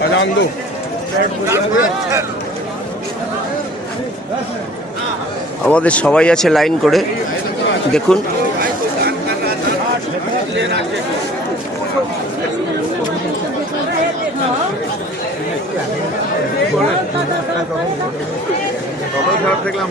বাজান আমাদের সবাই আছে লাইন করে। দেখুন। দেখলাম